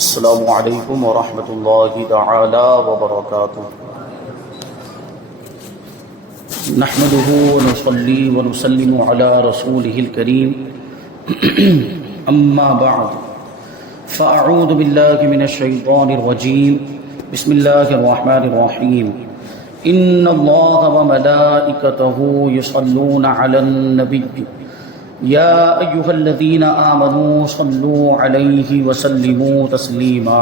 السلام علیکم ورحمۃ اللہ تعالی وبرکاتہ نحمده ونصلي ونسلم على رسوله الكريم اما بعد فاعوذ باللہ من الشیطان الرجیم بسم اللہ الرحمن الرحیم ان اللہ وملائکته یصلون علی النبی یا ایہا الذین آمنوا صلوا علیہ وسلموا تسلیما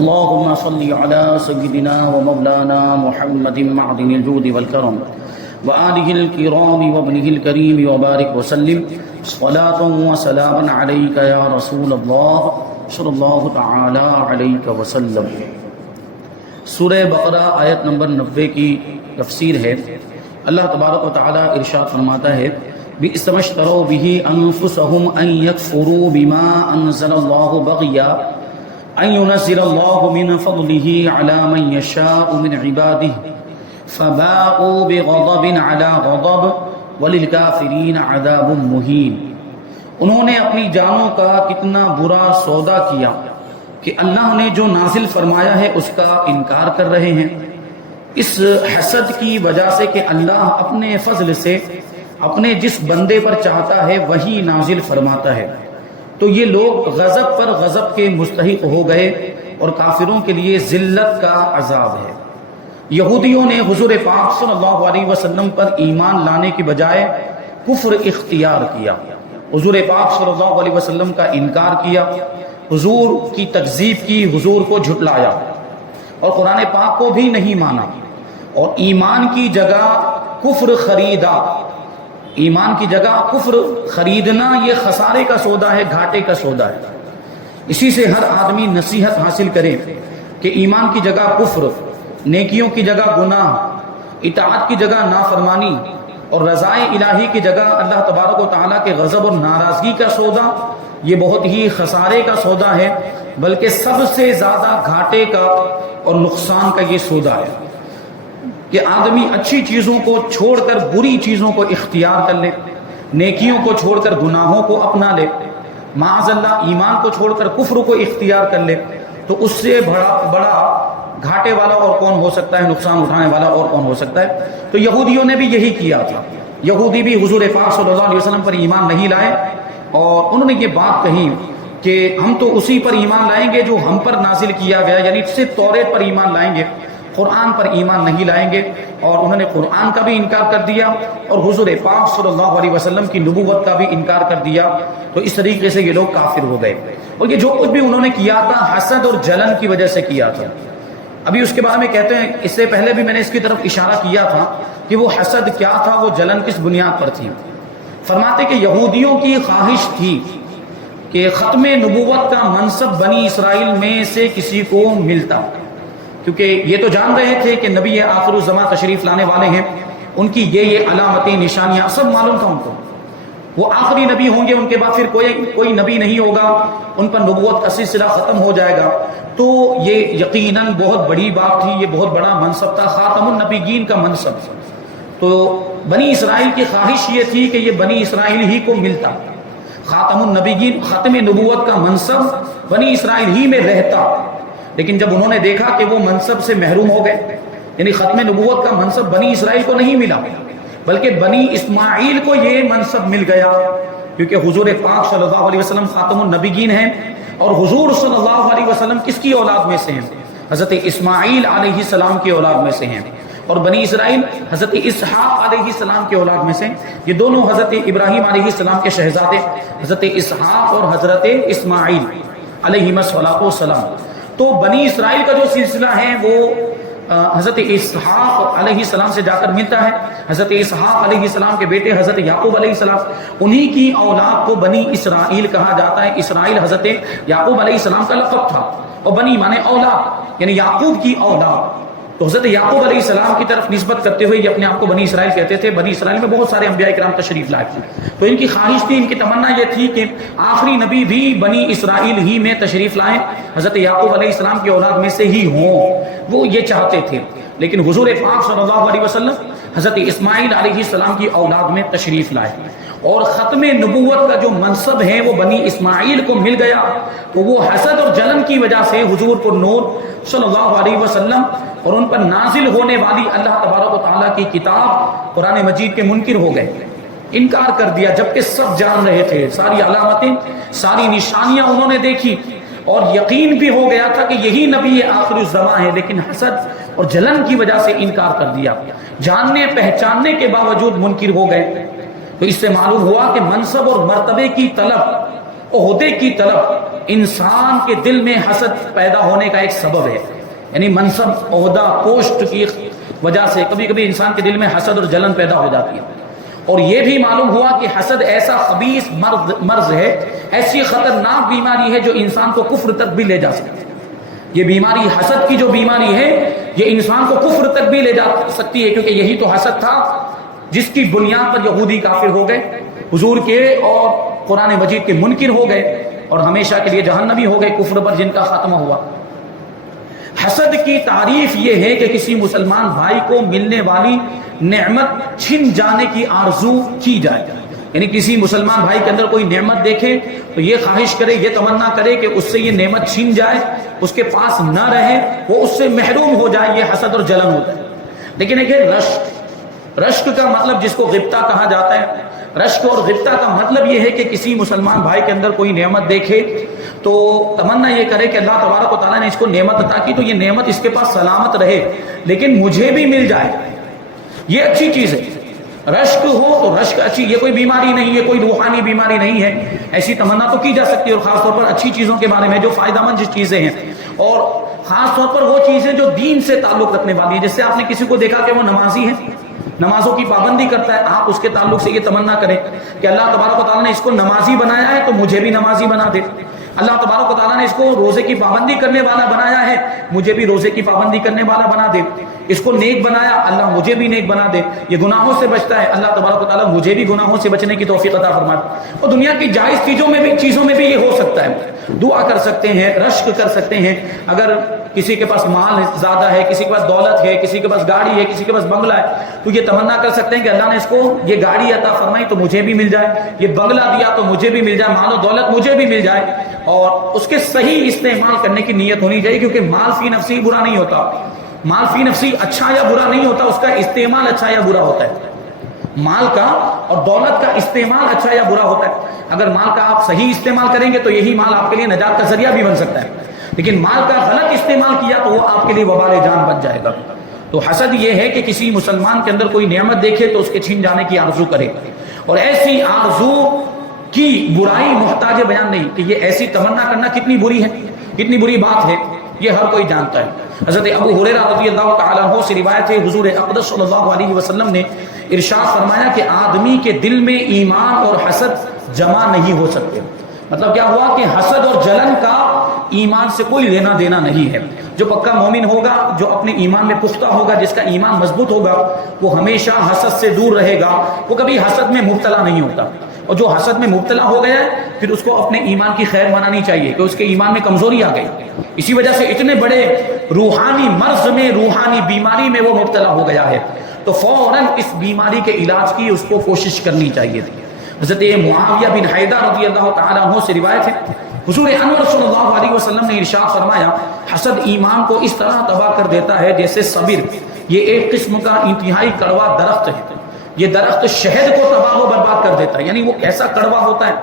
اللہم صل علی سیدنا ومولانا محمد معدن الجود والکرم وآلہ الکرام وابنہ الکریم وبارک وسلم صلاة وسلاما علیک یا رسول اللہ صلی اللہ تعالی علیہ وسلم۔ سورہ بقرہ آیت نمبر 90 کی تفسیر ہے۔ اللہ تبارک و تعالی ارشاد فرماتا ہے بئس ما اشتروا به انفسهم ان يكفروا بما انزل الله بغيا ان ينزل الله من فضله على من يشاء من عباده فباءوا بغضب على غضب وللكافرين عذاب مهين۔ انہوں نے اپنی جانوں کا کتنا برا سودا کیا کہ اللہ نے جو نازل فرمایا ہے اس کا انکار کر رہے ہیں، اس حسد کی وجہ سے کہ اللہ اپنے فضل سے اپنے جس بندے پر چاہتا ہے وہی نازل فرماتا ہے، تو یہ لوگ غضب پر غضب کے مستحق ہو گئے اور کافروں کے لیے ذلت کا عذاب ہے۔ یہودیوں نے حضور پاک صلی اللہ علیہ وسلم پر ایمان لانے کی بجائے کفر اختیار کیا، حضور پاک صلی اللہ علیہ وسلم کا انکار کیا، حضور کی تکذیب کی، حضور کو جھٹلایا اور قرآن پاک کو بھی نہیں مانا، اور ایمان کی جگہ کفر خریدا۔ ایمان کی جگہ کفر خریدنا یہ خسارے کا سودا ہے، گھاٹے کا سودا ہے۔ اسی سے ہر آدمی نصیحت حاصل کرے کہ ایمان کی جگہ کفر، نیکیوں کی جگہ گناہ، اطاعت کی جگہ نافرمانی اور رضائے الہی کی جگہ اللہ تبارک و تعالیٰ کے غضب اور ناراضگی کا سودا، یہ بہت ہی خسارے کا سودا ہے، بلکہ سب سے زیادہ گھاٹے کا اور نقصان کا یہ سودا ہے کہ آدمی اچھی چیزوں کو چھوڑ کر بری چیزوں کو اختیار کر لے، نیکیوں کو چھوڑ کر گناہوں کو اپنا لے، معاذ اللہ ایمان کو چھوڑ کر کفر کو اختیار کر لے، تو اس سے بڑا گھاٹے والا اور کون ہو سکتا ہے، نقصان اٹھانے والا اور کون ہو سکتا ہے۔ تو یہودیوں نے بھی یہی کیا تھا، یہودی بھی حضور پاک صلی اللہ علیہ وسلم پر ایمان نہیں لائے، اور انہوں نے یہ بات کہی کہ ہم تو اسی پر ایمان لائیں گے جو ہم پر نازل کیا گیا، یعنی صرف توریت پر ایمان لائیں گے، قرآن پر ایمان نہیں لائیں گے، اور انہوں نے قرآن کا بھی انکار کر دیا اور حضور پاک صلی اللہ علیہ وسلم کی نبوت کا بھی انکار کر دیا۔ تو اس طریقے سے یہ لوگ کافر ہو گئے، اور یہ جو کچھ بھی انہوں نے کیا تھا حسد اور جلن کی وجہ سے کیا تھا۔ ابھی اس کے بارے میں کہتے ہیں، اس سے پہلے بھی میں نے اس کی طرف اشارہ کیا تھا کہ وہ حسد کیا تھا، وہ جلن کس بنیاد پر تھی۔ فرماتے کہ یہودیوں کی خواہش تھی کہ ختم نبوت کا منصب بنی اسرائیل میں سے کسی کو ملتا، کیونکہ یہ تو جان رہے تھے کہ نبی آخر الزمان تشریف لانے والے ہیں، ان کی یہ علامتیں نشانیاں سب معلوم تھا ان کو، وہ آخری نبی ہوں گے، ان کے بعد پھر کوئی نبی نہیں ہوگا، ان پر نبوت کا سلسلہ ختم ہو جائے گا۔ تو یہ یقیناً بہت بڑی بات تھی، یہ بہت بڑا منصب تھا، خاتم النبیین کا منصب۔ تو بنی اسرائیل کی خواہش یہ تھی کہ یہ بنی اسرائیل ہی کو ملتا، خاتم النبیین، ختم نبوت کا منصب بنی اسرائیل ہی میں رہتا۔ لیکن جب انہوں نے دیکھا کہ وہ منصب سے محروم ہو گئے، یعنی ختم نبوت کا منصب بنی اسرائیل کو نہیں ملا بلکہ بنی اسماعیل کو یہ منصب مل گیا، کیونکہ حضور پاک صلی اللہ علیہ وسلم خاتم النبیین ہیں، اور حضور صلی اللہ علیہ وسلم کس کی اولاد میں سے ہیں؟ حضرت اسماعیل علیہ السلام کی اولاد میں سے ہیں، اور بنی اسرائیل حضرت اسحاق علیہ السلام کی اولاد میں سے، یہ دونوں حضرت ابراہیم علیہ السلام کے شہزادے حضرت اسحاق اور حضرت اسماعیل علیہم السلام۔ تو بنی اسرائیل کا جو سلسلہ ہے وہ حضرت اسحاق علیہ السلام سے جا کر ملتا ہے، حضرت اسحاق علیہ السلام کے بیٹے حضرت یعقوب علیہ السلام، انہی کی اولاد کو بنی اسرائیل کہا جاتا ہے۔ اسرائیل حضرت یعقوب علیہ السلام کا لقب تھا، اور بنی مانے اولاد، یعنی یعقوب کی اولاد۔ تو حضرت یعقوب علیہ السلام کی طرف نسبت کرتے ہوئے یہ اپنے آپ کو بنی اسرائیل کہتے تھے۔ بنی اسرائیل میں بہت سارے انبیاء کرام تشریف لائے تھے، تو ان کی خواہش تھی، ان کی تمنا یہ تھی کہ آخری نبی بھی بنی اسرائیل ہی میں تشریف لائیں، حضرت یعقوب علیہ السلام کی اولاد میں سے ہی ہوں، وہ یہ چاہتے تھے۔ لیکن حضور پاک صلی اللہ علیہ وسلم حضرت اسماعیل علیہ السلام کی اولاد میں تشریف لائے، اور ختم نبوت کا جو منصب ہے وہ بنی اسماعیل کو مل گیا، تو وہ حسد اور جلن کی وجہ سے حضور پر نور صلی اللہ علیہ وسلم اور ان پر نازل ہونے والی اللہ تبارک و تعالیٰ کی کتاب قرآن مجید کے منکر ہو گئے، انکار کر دیا، جبکہ سب جان رہے تھے، ساری علامتیں ساری نشانیاں انہوں نے دیکھی اور یقین بھی ہو گیا تھا کہ یہی نبی آخر الزمان ہے، لیکن حسد اور جلن کی وجہ سے انکار کر دیا، جاننے پہچاننے کے باوجود منکر ہو گئے۔ تو اس سے معلوم ہوا کہ منصب اور مرتبے کی طلب، عہدے کی طلب انسان کے دل میں حسد پیدا ہونے کا ایک سبب ہے، یعنی منصب، عہدہ، پوسٹ کی وجہ سے کبھی کبھی انسان کے دل میں حسد اور جلن پیدا ہو جاتی ہے۔ اور یہ بھی معلوم ہوا کہ حسد ایسا خبیث مرض ہے، ایسی خطرناک بیماری ہے جو انسان کو کفر تک بھی لے جا سکتی ہے۔ یہ بیماری، حسد کی جو بیماری ہے، یہ انسان کو کفر تک بھی لے جا سکتی ہے، کیونکہ یہی تو حسد تھا جس کی بنیاد پر یہودی کافر ہو گئے، حضور کے اور قرآن مجید کے منکر ہو گئے اور ہمیشہ کے لیے جہنمی ہو گئے، کفر پر جن کا خاتمہ ہوا۔ حسد کی تعریف یہ ہے کہ کسی مسلمان بھائی کو ملنے والی نعمت چھن جانے کی آرزو کی جائے، یعنی کسی مسلمان بھائی کے اندر کوئی نعمت دیکھے تو یہ خواہش کرے، یہ تمنا کرے کہ اس سے یہ نعمت چھن جائے، اس کے پاس نہ رہے، وہ اس سے محروم ہو جائے، یہ حسد اور جلن ہوتا ہے۔ لیکن ایک ہے رشک کا مطلب جس کو غبطہ کہا جاتا ہے۔ رشک اور غبطہ کا مطلب یہ ہے کہ کسی مسلمان بھائی کے اندر کوئی نعمت دیکھے تو تمنا یہ کرے کہ اللہ تبارک و تعالیٰ نے اس کو نعمت عطا کی تو یہ نعمت اس کے پاس سلامت رہے، لیکن مجھے بھی مل جائے، یہ اچھی چیز ہے۔ رشک ہو تو رشک اچھی، یہ کوئی بیماری نہیں ہے، کوئی روحانی بیماری نہیں ہے، ایسی تمنا تو کی جا سکتی ہے، اور خاص طور پر اچھی چیزوں کے بارے میں جو فائدہ مند چیزیں ہیں، اور خاص طور پر وہ چیزیں جو دین سے تعلق رکھنے والی ہیں۔ جس سے آپ نے کسی کو دیکھا کہ وہ نمازی ہے، نمازوں کی پابندی کرتا ہے، آپ اس کے تعلق سے یہ تمنا کریں کہ اللہ تبارک و تعالیٰ نے اس کو نمازی بنایا ہے تو مجھے بھی نمازی بنا دے، اللہ تبارک و تعالیٰ نے اس کو روزے کی پابندی کرنے والا بنایا ہے، مجھے بھی روزے کی پابندی کرنے والا بنا دے، اس کو نیک بنایا، اللہ مجھے بھی نیک بنا دے، یہ گناہوں سے بچتا ہے، اللہ تبارک و تعالیٰ مجھے بھی گناہوں سے بچنے کی توفیق عطا فرمائے۔ اور دنیا کی جائز چیزوں میں بھی یہ ہو سکتا ہے، دعا کر سکتے ہیں، رشک کر سکتے ہیں، اگر کسی کے پاس مال زیادہ ہے، کسی کے پاس دولت ہے، کسی کے پاس گاڑی ہے، کسی کے پاس بنگلہ ہے، تو یہ تمنا کر سکتے ہیں کہ اللہ نے اس کو یہ گاڑی عطا فرمائی تو مجھے بھی مل جائے، یہ بنگلہ دیا تو مجھے بھی مل جائے، مال و دولت مجھے بھی مل جائے، اور اس کے صحیح استعمال کرنے کی نیت ہونی چاہیے، کیونکہ مال فی نفسی برا نہیں ہوتا، مال فی نفسی اچھا یا برا نہیں ہوتا، اس کا استعمال اچھا یا برا ہوتا ہے۔ مال کا اور دولت کا استعمال اچھا یا برا ہوتا ہے، اگر مال کا آپ صحیح استعمال کریں گے تو یہی مال آپ کے لیے نجات کا ذریعہ بھی بن سکتا ہے، لیکن مال کا غلط استعمال کیا تو وہ آپ کے لیے وبال جان بن جائے گا۔ تو حسد یہ ہے کہ کسی مسلمان کے اندر کوئی نعمت دیکھے تو اس کے چھین جانے کی آرزو کرے، اور ایسی آرزو کی برائی محتاج بیان نہیں کہ یہ ایسی تمنا کرنا کتنی بری ہے، کتنی بری بات ہے، یہ ہر کوئی جانتا ہے۔ حضرت ابو ہریرہ رضی اللہ تعالیٰ عنہ سے روایت ہے، حضور اقدس صلی اللہ علیہ وسلم نے ارشاد فرمایا کہ آدمی کے دل میں ایمان اور حسد جمع نہیں ہو سکتے۔ مطلب کیا ہوا کہ حسد اور جلن کا ایمان سے کوئی لینا دینا نہیں ہے۔ جو پکا مومن ہوگا، جو اپنے ایمان میں پختہ ہوگا، جس کا ایمان مضبوط ہوگا، وہ ہمیشہ حسد سے دور رہے گا، وہ کبھی حسد میں مبتلا نہیں ہوتا۔ اور جو حسد میں مبتلا ہو گیا ہے پھر اس کو اپنے ایمان کی خیر منانی چاہیے کہ اس کے ایمان میں کمزوری آ گئی، اسی وجہ سے اتنے بڑے روحانی مرض میں، روحانی بیماری میں وہ مبتلا ہو گیا ہے، تو فوراً اس بیماری کے علاج کی اس کو کوشش کرنی چاہیے۔ حضرت معاویہ بن حیدہ رضی اللہ تعالیٰ عنہ سے روایت ہے، حضور انور صلی اللہ علیہ وسلم نے ارشاد فرمایا، حسد ایمان کو اس طرح تباہ کر دیتا ہے جیسے صبر، یہ ایک قسم کا انتہائی کڑوا درخت ہے، یہ درخت شہد کو تباہ و برباد کر دیتا ہے، یعنی وہ ایسا کڑوا ہوتا ہے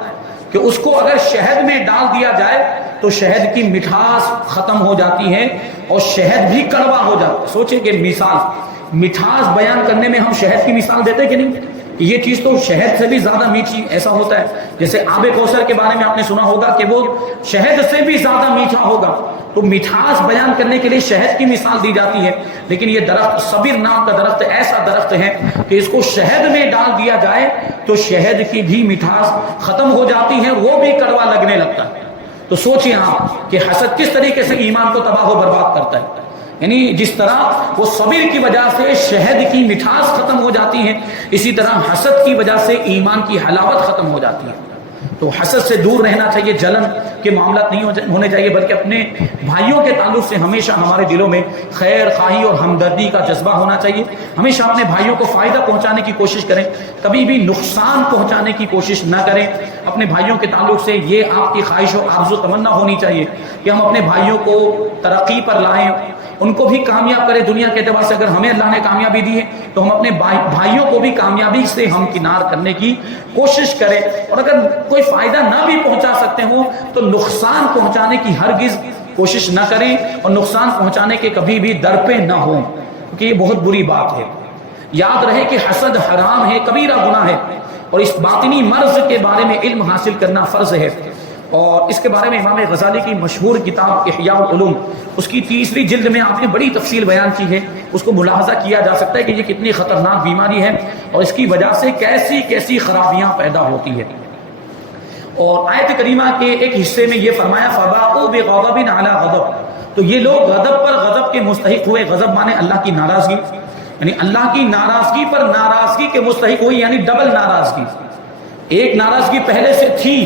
کہ اس کو اگر شہد میں ڈال دیا جائے تو شہد کی مٹھاس ختم ہو جاتی ہے اور شہد بھی کڑوا ہو جاتا ہے۔ سوچیں کہ مثال، مٹھاس بیان کرنے میں ہم شہد کی مثال دیتے کہ نہیں، کہ یہ چیز تو شہد سے بھی زیادہ میٹھی، ایسا ہوتا ہے۔ جیسے آب کوثر کے بارے میں آپ نے سنا ہوگا کہ وہ شہد سے بھی زیادہ میٹھا ہوگا، تو مٹھاس بیان کرنے کے لیے شہد کی مثال دی جاتی ہے، لیکن یہ درخت صبر نام کا درخت ایسا درخت ہے کہ اس کو شہد میں ڈال دیا جائے تو شہد کی بھی مٹھاس ختم ہو جاتی ہے، وہ بھی کڑوا لگنے لگتا ہے۔ تو سوچیں آپ کہ حسد کس طریقے سے ایمان کو تباہ و برباد کرتا ہے، یعنی جس طرح وہ صبر کی وجہ سے شہد کی مٹھاس ختم ہو جاتی ہے، اسی طرح حسد کی وجہ سے ایمان کی حلاوت ختم ہو جاتی ہے۔ تو حسد سے دور رہنا چاہیے، جلن کے معاملات نہیں ہونے چاہیے، بلکہ اپنے بھائیوں کے تعلق سے ہمیشہ ہمارے دلوں میں خیر خواہی اور ہمدردی کا جذبہ ہونا چاہیے۔ ہمیشہ اپنے بھائیوں کو فائدہ پہنچانے کی کوشش کریں، کبھی بھی نقصان پہنچانے کی کوشش نہ کریں۔ اپنے بھائیوں کے تعلق سے یہ آپ کی خواہش و آرزو تمنا ہونی چاہیے کہ ہم اپنے بھائیوں کو ترقی پر لائیں، ان کو بھی کامیاب کریں دنیا کے اعتبار سے۔ اگر ہمیں اللہ نے کامیابی دی ہے تو ہم اپنے بھائیوں کو بھی کامیابی سے ہمکنار کرنے کی کوشش کریں، اور اگر کوئی فائدہ نہ بھی پہنچا سکتے ہوں تو نقصان پہنچانے کی ہرگز کوشش نہ کریں، اور نقصان پہنچانے کے کبھی بھی در پہ نہ ہوں، کیونکہ یہ بہت بری بات ہے۔ یاد رہے کہ حسد حرام ہے، کبیرہ گناہ ہے، اور اس باطنی مرض کے بارے میں علم حاصل کرنا فرض ہے۔ اور اس کے بارے میں امام غزالی کی مشہور کتاب احیاء العلوم، اس کی 3 جلد میں آپ نے بڑی تفصیل بیان کی ہے، اس کو ملاحظہ کیا جا سکتا ہے کہ یہ کتنی خطرناک بیماری ہے اور اس کی وجہ سے کیسی کیسی خرابیاں پیدا ہوتی ہے۔ اور آیت کریمہ کے ایک حصے میں یہ فرمایا فَبَاءُوا بِغَضَبٍ عَلَىٰ غَضَبٍ، تو یہ لوگ غضب پر غضب کے مستحق ہوئے۔ غضب مانے اللہ کی ناراضگی، یعنی اللہ کی ناراضگی پر ناراضگی کے مستحق ہوئی، یعنی ڈبل ناراضگی۔ ایک ناراضگی پہلے سے تھی،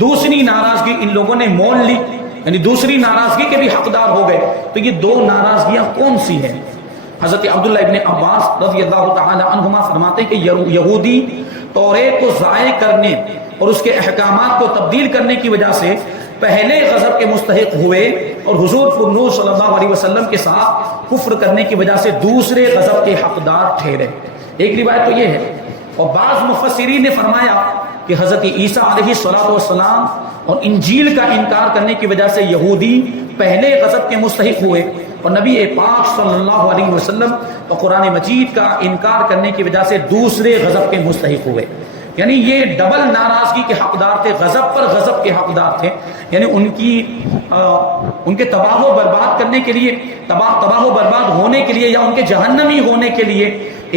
دوسری ناراضگی ان لوگوں نے مول لی، یعنی دوسری ناراضگی کے بھی حقدار ہو گئے۔ تو یہ 2 ناراضگیاں کون سی ہیں؟ حضرت عبداللہ ابن عباس رضی اللہ تعالی عنہما فرماتے ہیں کہ یہودی توریت کو ضائع کرنے اور اس کے احکامات کو تبدیل کرنے کی وجہ سے پہلے غضب کے مستحق ہوئے، اور حضور نور صلی اللہ علیہ وسلم کے ساتھ کفر کرنے کی وجہ سے دوسرے غضب کے حقدار ٹھہرے۔ ایک روایت تو یہ ہے، اور بعض مفسرین نے فرمایا کہ حضرت عیسیٰ علیہ السلام اور انجیل کا انکار کرنے کی وجہ سے یہودی پہلے غضب کے مستحق ہوئے، اور نبی پاک صلی اللہ علیہ وسلم اور قرآن مجید کا انکار کرنے کی وجہ سے دوسرے غضب کے مستحق ہوئے۔ یعنی یہ ڈبل ناراضگی کے حقدار تھے، غضب پر غضب کے حقدار تھے، یعنی ان کے تباہ و برباد کرنے کے لیے، تباہ و برباد ہونے کے لیے، یا ان کے جہنمی ہونے کے لیے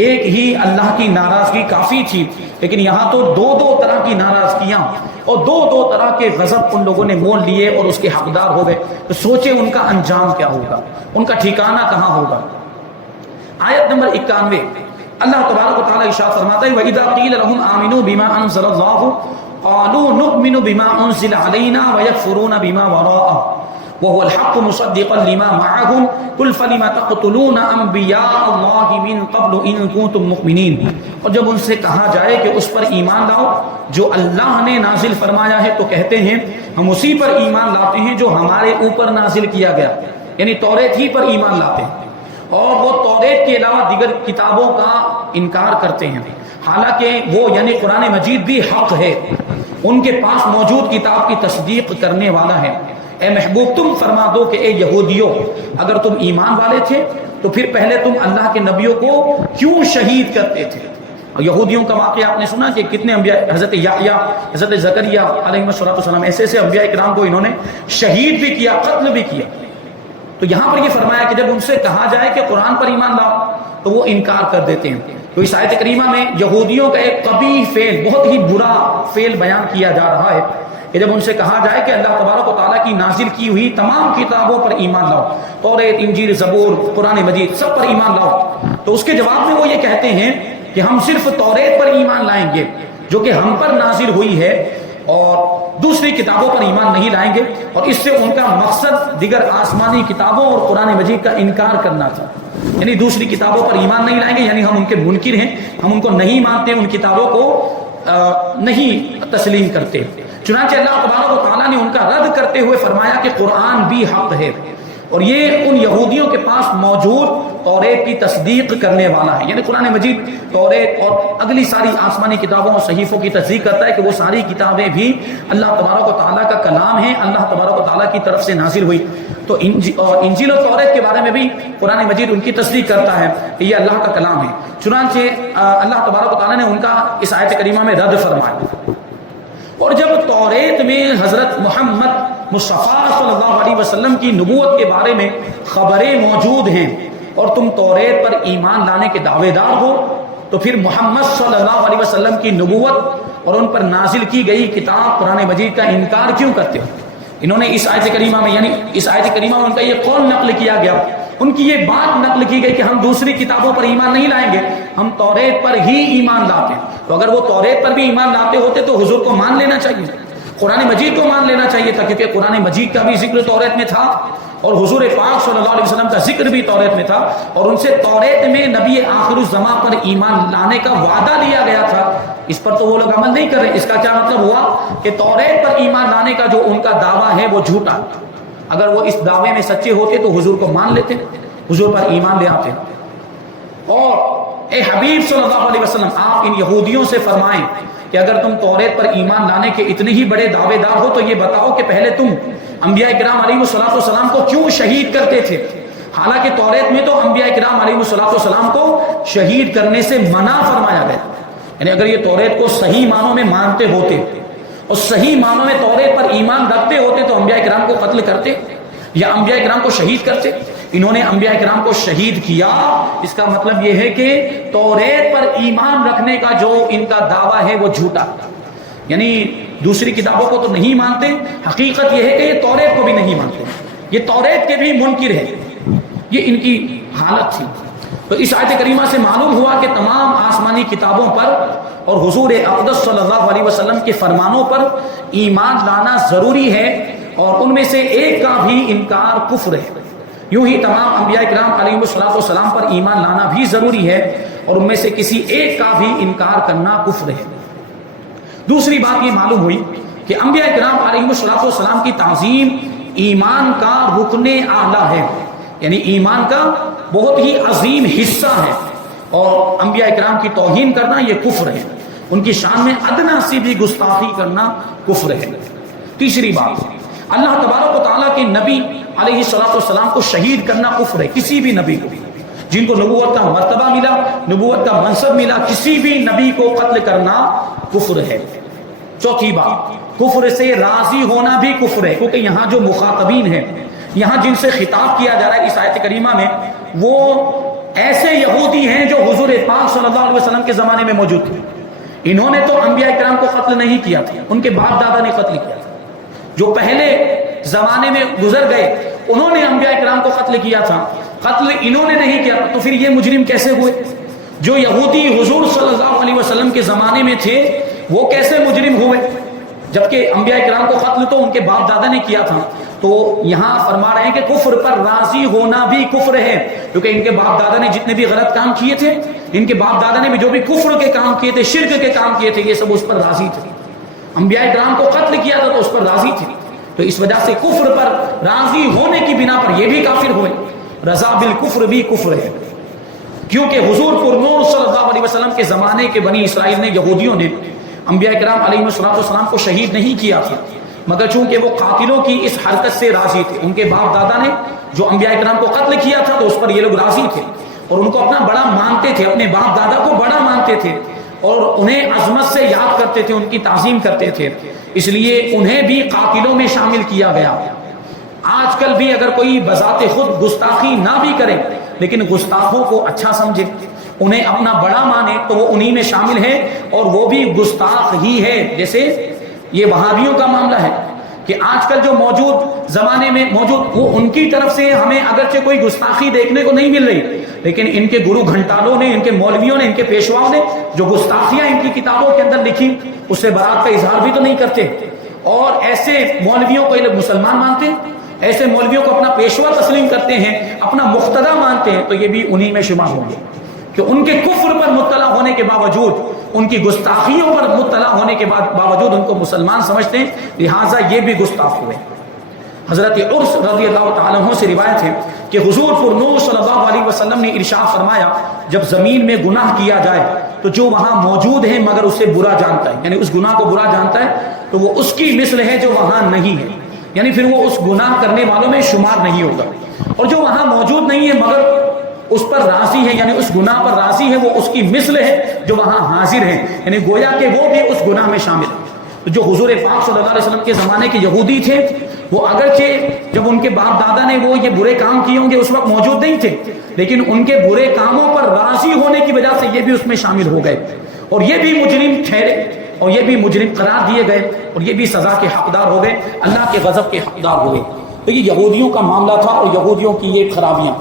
ایک ہی اللہ کی ناراضگی کافی تھی۔ لیکن یہاں تو 2 طرح کی ناراضگیاں اور 2 طرح کے غضب ان لوگوں نے مول لیے اور اس کے حقدار ہو گئے۔ تو سوچے ان کا انجام کیا ہوگا، ان کا ٹھکانہ کہاں ہوگا۔ آیت نمبر 91 اللہ تبارک و تعالیٰ ارشاد فرماتا ہے وَإِذَا قِيلَ لَهُمْ آمِنُوا بِمَا أَنزَلَ اللَّهُ قَالُوا نُؤْمِنُ بِمَا أُنزِلَ عَلَيْنَا وَيَكْفُرُونَ بِمَا وَرَاءَهُ وَهُوَ الْحَقُّ مُصَدِّقًا لِمَا مَعَهُمْ قُلْ فَلِمَ تَقْتُلُونَ أَنْبِيَاءَ اللَّهِ مِنْ قَبْلُ إِن كُنتُم مُؤْمِنِينَ، اور جب ان سے کہا جائے کہ اس پر ایمان لاؤ جو اللہ نے نازل فرمایا ہے، تو کہتے ہیں ہم اسی پر ایمان لاتے ہیں جو ہمارے اوپر نازل کیا گیا، یعنی توریت ہی پر ایمان لاتے ہیں، اور وہ توریت کے علاوہ دیگر کتابوں کا انکار کرتے ہیں، حالانکہ وہ یعنی قرآن مجید بھی حق ہے، ان کے پاس موجود کتاب کی تصدیق کرنے والا ہے۔ اے محبوب تم فرما دو کہ اے یہودیوں، اگر تم ایمان والے تھے تو پھر پہلے تم اللہ کے نبیوں کو کیوں شہید کرتے تھے؟ اور یہودیوں کا واقعہ آپ نے سنا کہ کتنے انبیاء، حضرت یحییٰ، حضرت زکریا علیہ السلام، ایسے ایسے انبیاء کرام کو انہوں نے شہید بھی کیا، قتل بھی کیا۔ تو یہاں پر یہ فرمایا کہ جب ان سے کہا جائے کہ قرآن پر ایمان لاؤ تو وہ انکار کر دیتے ہیں۔ تو اس آیت کریمہ میں یہودیوں کا ایک قبیح فعل، بہت ہی برا فعل بیان کیا جا رہا ہے کہ جب ان سے کہا جائے کہ اللہ تبارک و تعالیٰ کی نازل کی ہوئی تمام کتابوں پر ایمان لاؤ، توریت، انجیل، زبور، قرآن مجید، سب پر ایمان لاؤ، تو اس کے جواب میں وہ یہ کہتے ہیں کہ ہم صرف توریت پر ایمان لائیں گے جو کہ ہم پر نازل ہوئی ہے، اور دوسری کتابوں پر ایمان نہیں لائیں گے، اور اس سے ان کا مقصد دیگر آسمانی کتابوں اور قرآن مجید کا انکار کرنا تھا، یعنی دوسری کتابوں پر ایمان نہیں لائیں گے، یعنی ہم ان کے منکر ہیں، ہم ان کو نہیں مانتے، ان کتابوں کو نہیں تسلیم کرتے۔ چنانچہ اللہ تبارک و تعالیٰ نے ان کا رد کرتے ہوئے فرمایا کہ قرآن بھی حق ہے، اور یہ ان یہودیوں کے پاس موجود توریت کی تصدیق کرنے والا ہے، یعنی قرآن مجید، توریت اور اگلی ساری آسمانی کتابوں اور صحیفوں کی تصدیق کرتا ہے کہ وہ ساری کتابیں بھی اللہ تبارک و تعالیٰ کا کلام ہے، اللہ تبارک و تعالیٰ کی طرف سے نازل ہوئی۔ تو انجیل اور توریت کے بارے میں بھی قرآن مجید ان کی تصدیق کرتا ہے کہ یہ اللہ کا کلام ہے۔ چنانچہ اللہ تبارک و تعالیٰ نے ان کا اس آیت کریمہ میں رد فرمایا۔ اور جب توریت میں حضرت محمد مصطفیٰ صلی اللہ علیہ وسلم کی نبوت کے بارے میں خبریں موجود ہیں اور تم توریت پر ایمان لانے کے دعوے دار ہو، تو پھر محمد صلی اللہ علیہ وسلم کی نبوت اور ان پر نازل کی گئی کتاب قرآن مجید کا انکار کیوں کرتے ہو؟ انہوں نے اس آیت کریمہ میں، یعنی اس آیت کریمہ میں ان کا یہ قول نقل کیا گیا، ان کی یہ بات نقل کی گئی کہ ہم دوسری کتابوں پر ایمان نہیں لائیں گے، ہم توریت پر ہی ایمان لاتے ہیں۔ تو اگر وہ توریت پر بھی ایمان لاتے ہوتے تو حضور کو مان لینا چاہیے، قرآن مجید کو مان لینا چاہیے تھا، کیونکہ قرآن مجید کا بھی ذکر توریت میں تھا اور حضور پاک صلی اللہ علیہ وسلم کا ذکر بھی توریت میں تھا، اور ان سے توریت میں نبی آخر الزمان پر ایمان لانے کا وعدہ لیا گیا تھا۔ اس پر تو وہ لوگ عمل نہیں کر رہے۔ اس کا کیا مطلب ہوا کہ توریت پر ایمان لانے کا جو ان کا دعویٰ ہے وہ جھوٹا۔ اگر وہ اس دعوے میں سچے ہوتے تو حضور کو مان لیتے، حضور پر ایمان لے آتے۔ اور اے حبیب صلی اللہ علیہ وسلم، آپ ان یہودیوں سے فرمائیں کہ اگر تم توریت پر ایمان لانے کے اتنے ہی بڑے دعوے دار ہو تو یہ بتاؤ کہ پہلے تم انبیاء کرام علیہ السلام کو کیوں شہید کرتے تھے؟ حالانکہ توریت میں تو انبیاء کرام علیہ السلام کو شہید کرنے سے منع فرمایا گیا۔ یعنی اگر یہ توریت کو صحیح معنوں میں مانتے ہوتے اور صحیح معنوں میں توریت پر ایمان رکھتے ہوتے تو انبیاء کرام کو قتل کرتے یا انبیاء کرام کو شہید کرتے۔ انہوں نے انبیاء کرام کو شہید کیا، اس کا مطلب یہ ہے کہ توریت پر ایمان رکھنے کا جو ان کا دعویٰ ہے وہ جھوٹا، یعنی دوسری کتابوں کو تو نہیں مانتے، حقیقت یہ ہے کہ یہ توریت کو بھی نہیں مانتے، یہ توریت کے بھی منکر ہے، یہ ان کی حالت تھی۔ تو اس آیت کریمہ سے معلوم ہوا کہ تمام آسمانی کتابوں پر اور حضور اقدس صلی اللہ علیہ وسلم کے فرمانوں پر ایمان لانا ضروری ہے، اور ان میں سے ایک کا بھی انکار کفر ہے۔ یوں ہی تمام انبیاء کرام علیہ السلام پر ایمان لانا بھی ضروری ہے، اور ان میں سے کسی ایک کا بھی انکار کرنا کفر ہے۔ دوسری بات یہ معلوم ہوئی کہ انبیاء کرام علیہ السلام کی تعظیم ایمان کا رکن اعلیٰ ہے، یعنی ایمان کا بہت ہی عظیم حصہ ہے، اور انبیاء کرام کی توہین کرنا یہ کفر ہے، ان کی شان میں ادنا سی بھی گستاخی کرنا کفر ہے۔ تیسری بات، اللہ تبارک و تعالیٰ کے نبی علیہ السلام کو شہید کرنا کفر ہے، کسی بھی نبی کو جن کو نبوت کا مرتبہ ملا، نبوت کا منصب ملا، کسی بھی نبی کو قتل کرنا کفر ہے۔ چوتھی بات، کفر سے راضی ہونا بھی کفر ہے، کیونکہ یہاں جو مخاطبین ہیں، یہاں جن سے خطاب کیا جا رہا ہے اس آیت کریمہ میں، وہ ایسے یہودی ہیں جو حضور پاک صلی اللہ علیہ وسلم کے زمانے میں موجود تھے۔ انہوں نے تو انبیاء کرام کو قتل نہیں کیا تھا، ان کے باپ دادا نے قتل کیا تھا۔ جو پہلے زمانے میں گزر گئے انہوں نے انبیاء کرام کو قتل کیا تھا، قتل انہوں نے نہیں کیا، تو پھر یہ مجرم کیسے ہوئے؟ جو یہودی حضور صلی اللہ علیہ وسلم کے زمانے میں تھے وہ کیسے مجرم ہوئے؟ جبکہ انبیاء کرام کو قتل تو ان کے باپ دادا نے کیا تھا۔ تو یہاں فرما رہے ہیں کہ کفر پر راضی ہونا بھی کفر ہے، کیونکہ ان کے باپ دادا نے جتنے بھی غلط کام کیے تھے، ان کے باپ دادا نے بھی جو بھی کفر کے کام کیے تھے، شرک کے کام کیے تھے، یہ سب اس پر راضی تھے۔ انبیاء کرام کو قتل کیا تھا تو اس پر راضی تھے، تو اس وجہ سے کفر پر راضی ہونے کی بنا پر یہ بھی کافر ہوئے۔ رضا بالکفر بھی کفر ہے، کیونکہ حضور پر نور صلی اللہ علیہ وسلم کے زمانے کے بنی اسرائیل نے، یہودیوں نے انبیاء کرام علیہ السلام کو شہید نہیں کیا تھا، مگر چونکہ وہ قاتلوں کی اس حرکت سے راضی تھے، ان کے باپ دادا نے جو انبیاء کرام کو قتل کیا تھا تو اس پر یہ لوگ راضی تھے، اور ان کو اپنا بڑا مانتے تھے، اپنے باپ دادا کو بڑا مانتے تھے، اور انہیں عظمت سے یاد کرتے تھے، ان کی تعظیم کرتے تھے، اس لیے انہیں بھی قاتلوں میں شامل کیا گیا۔ آج کل بھی اگر کوئی بذات خود گستاخی نہ بھی کرے لیکن گستاخوں کو اچھا سمجھے، انہیں اپنا بڑا مانے، تو وہ انہی میں شامل ہے، اور وہ بھی گستاخ ہی ہے۔ جیسے یہ وہابیوں کا معاملہ ہے کہ آج کل جو موجود زمانے میں موجود، وہ ان کی طرف سے ہمیں اگرچہ کوئی گستاخی دیکھنے کو نہیں مل رہی، لیکن ان کے گرو گھنٹالوں نے، ان کے مولویوں نے، ان کے پیشواؤں نے جو گستاخیاں ان کی کتابوں کے اندر لکھی، اس سے برات کا اظہار بھی تو نہیں کرتے، اور ایسے مولویوں کو یہ لوگ مسلمان مانتے ہیں، ایسے مولویوں کو اپنا پیشوا تسلیم کرتے ہیں، اپنا مقتدی مانتے ہیں، تو یہ بھی انہی میں شمار ہوں گے کہ ان کے کفر پر مطلع ہونے کے باوجود، ان کی گستاخیوں پر مطلع ہونے کے باوجود ان کو مسلمان سمجھتے ہیں، لہٰذا یہ بھی گستاخ ہوئے۔ حضرت عرس رضی اللہ تعالیٰ عنہ سے روایت ہے کہ حضور پر نور صلی اللہ علیہ وسلم نے ارشاد فرمایا، جب زمین میں گناہ کیا جائے تو جو وہاں موجود ہے مگر اسے برا جانتا ہے، یعنی اس گناہ کو برا جانتا ہے، تو وہ اس کی مثل ہے جو وہاں نہیں ہے، یعنی پھر وہ اس گناہ کرنے والوں میں شمار نہیں ہوگا، اور جو وہاں موجود نہیں ہے مگر اس پر راضی ہے، یعنی اس گناہ پر راضی ہے، وہ اس کی مثل ہے جو وہاں حاضر ہے، یعنی گویا کہ وہ بھی اس گناہ میں شامل ہے۔ جو حضور پاک صلی اللہ علیہ وسلم کے زمانے کے یہودی تھے، وہ اگرچہ جب ان کے باپ دادا نے وہ یہ برے کام کیے ہوں گے اس وقت موجود نہیں تھے، لیکن ان کے برے کاموں پر راضی ہونے کی وجہ سے یہ بھی اس میں شامل ہو گئے، اور یہ بھی مجرم ٹھہرے، اور یہ بھی مجرم قرار دیے گئے، اور یہ بھی سزا کے حقدار ہو گئے، اللہ کے غضب کے حقدار ہو گئے۔ تو یہ یہودیوں کا معاملہ تھا اور یہودیوں کی یہ خرابیاں۔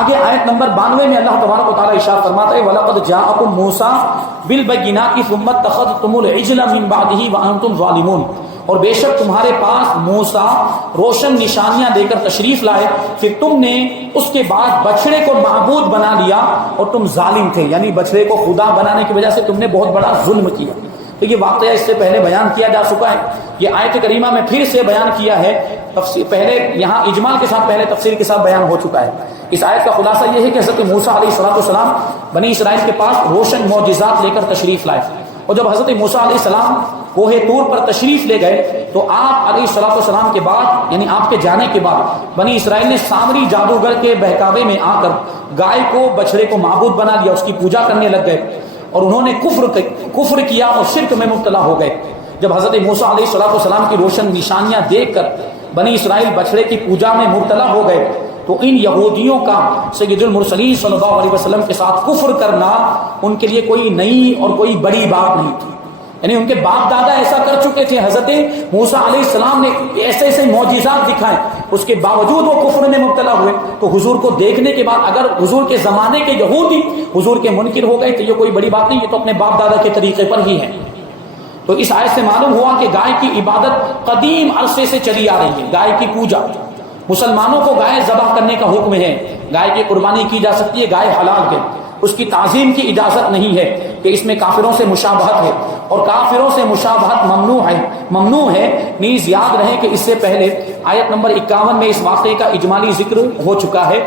آگے آیت نمبر 92 میں اللہ تبارک و تعالیٰ ارشاد فرماتا ہے، وَلَقَدْ جَاءَكُم مُوسَىٰ بِالْبَيِّنَاتِ ثُمَّ اتَّخَذْتُمُ الْعِجْلَ مِن بَعْدِهِ وَأَنْتُمْ ظَالِمُونَ۔ اور بے شک تمہارے پاس موسیٰ روشن نشانیاں دے کر تشریف لائے، پھر تم نے اس کے بعد بچڑے کو معبود بنا لیا اور تم ظالم تھے، یعنی بچڑے کو خدا بنانے کی وجہ سے تم نے بہت بڑا ظلم کیا۔ تو یہ واقعہ اس سے پہلے بیان کیا جا چکا ہے، یہ آیت کریمہ میں پھر سے بیان کیا ہے، تفسیر پہلے یہاں اجمال کے ساتھ پہلے تفسیر کے ساتھ بیان ہو چکا ہے۔ اس آیت کا خلاصہ یہ ہے کہ حضرت موسیٰ علیہ السلام بنی اسرائیل کے پاس روشن معجزات لے کر تشریف لائے، اور جب حضرت موسیٰ علیہ السلام کوہ طور پر تشریف لے گئے تو آپ علیہ السلام کے بعد، یعنی آپ کے جانے کے بعد، بنی اسرائیل نے سامری جادوگر کے بہکاوے میں آ کر گائے کو بچڑے کو معبود بنا لیا، اس کی پوجا کرنے لگ گئے، اور انہوں نے کفر کیا اور شرک میں مبتلا ہو گئے۔ جب حضرت موسیٰ علیہ السلام کی روشن نشانیاں دیکھ کر بنی اسرائیل بچڑے کی پوجا میں مبتلا ہو گئے تو ان یہودیوں کا سید المرسلین صلی اللہ علیہ وسلم کے ساتھ کفر کرنا ان کے لیے کوئی نئی اور کوئی بڑی بات نہیں تھی، یعنی ان کے باپ دادا ایسا کر چکے تھے، حضرت موسیٰ علیہ السلام نے ایسے ایسے معجزات دکھائے، اس کے باوجود وہ کفر میں مبتلا ہوئے۔ تو حضور کو دیکھنے کے بعد اگر حضور کے زمانے کے یہودی حضور کے منکر ہو گئے تو یہ کوئی بڑی بات نہیں، یہ تو اپنے باپ دادا کے طریقے پر ہی ہے۔ تو اس آیت سے معلوم ہوا کہ گائے کی عبادت قدیم عرصے سے چلی آ رہی ہے، گائے کی پوجا۔ مسلمانوں کو گائے ذبح کرنے کا حکم ہے، گائے کی قربانی کی جا سکتی ہے، گائے حلال ہے، اس کی تعظیم کی اجازت نہیں ہے کہ اس میں کافروں سے مشابہت ہے، اور کافروں سے مشابہت ممنوع ہے۔ نیز یاد رہے کہ اس سے پہلے آیت نمبر 51 میں اس واقعے کا اجمالی ذکر ہو چکا ہے،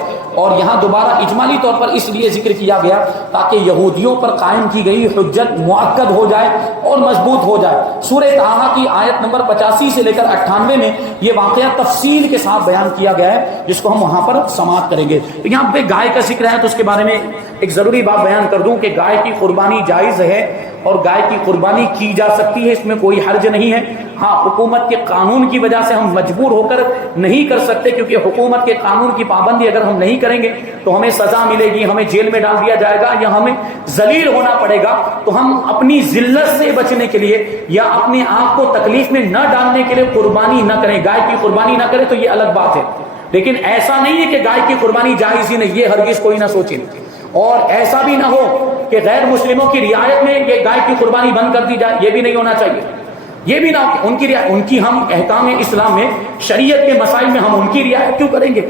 اور یہاں دوبارہ اجمالی طور پر اس لیے ذکر کیا گیا تاکہ یہودیوں پر قائم کی گئی حجت مؤکد ہو جائے اور مضبوط ہو جائے۔ سورہ طٰہٰ کی آیت نمبر 85 سے لے کر 98 میں یہ واقعہ تفصیل کے ساتھ بیان کیا گیا ہے، جس کو ہم وہاں پر سماعت کریں گے۔ تو یہاں پہ گائے کا ذکر ہے تو اس کے بارے میں ایک ضروری بات بیان کر دوں کہ گائے کی قربانی جائز ہے اور گائے کی قربانی کی جا سکتی ہے، اس میں کوئی حرج نہیں ہے۔ ہاں، حکومت کے قانون کی وجہ سے ہم مجبور ہو کر نہیں کر سکتے، کیونکہ حکومت کے قانون کی پابندی اگر ہم نہیں کریں گے تو ہمیں سزا ملے گی، ہمیں جیل میں ڈال دیا جائے گا یا ہمیں ذلیل ہونا پڑے گا۔ تو ہم اپنی ذلت سے بچنے کے لیے یا اپنے آپ کو تکلیف میں نہ ڈالنے کے لیے قربانی نہ کریں، گائے کی قربانی نہ کریں، تو یہ الگ بات ہے۔ لیکن ایسا نہیں ہے کہ گائے کی قربانی جائز ہی نہیں، یہ ہرگز کوئی نہ سوچے، اور ایسا بھی نہ ہو کہ غیر مسلموں کی رعایت میں یہ گائے کی قربانی بند کر دی جائے، یہ بھی نہیں ہونا چاہیے۔ یہ بھی نہ ان کی ہم احکام اسلام میں، شریعت کے مسائل میں ہم ان کی رعایت کیوں کریں گے،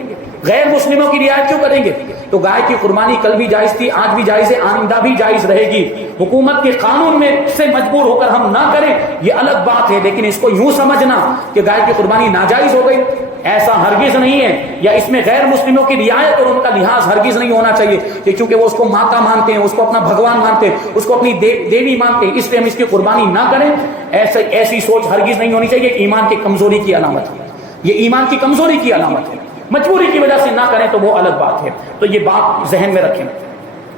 غیر مسلموں کی رعایت کیوں کریں گے؟ تو گائے کی قربانی کل بھی جائز تھی، آج بھی جائز ہے، آئندہ بھی جائز رہے گی۔ حکومت کے قانون میں سے مجبور ہو کر ہم نہ کریں یہ الگ بات ہے، لیکن اس کو یوں سمجھنا کہ گائے کی قربانی ناجائز ہو گئی، ایسا ہرگز نہیں ہے، یا اس میں غیر مسلموں کی رعایت اور ان کا لحاظ ہرگز نہیں ہونا چاہیے کہ چونکہ وہ اس کو ماتا مانتے ہیں، اس کو اپنا بھگوان مانتے ہیں، اس کو اپنی دیوی مانتے ہیں، اس لیے ہم اس کی قربانی نہ کریں، ایسی سوچ ہرگز نہیں ہونی چاہیے۔ ایمان کی کمزوری کی علامت ہے، یہ ایمان کی کمزوری کی علامت ہے۔ مجبوری کی وجہ سے نہ کریں تو وہ الگ بات ہے، تو یہ بات ذہن میں رکھیں۔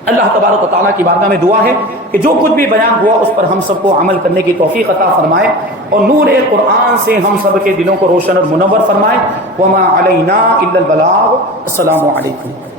اللہ تبارک و تعالیٰ کی بارگاہ میں دعا ہے کہ جو کچھ بھی بیان ہوا اس پر ہم سب کو عمل کرنے کی توفیق عطا فرمائے، اور نور قرآن سے ہم سب کے دلوں کو روشن اور منور فرمائے۔ وما علینا الا البلاغ۔ السلام علیکم۔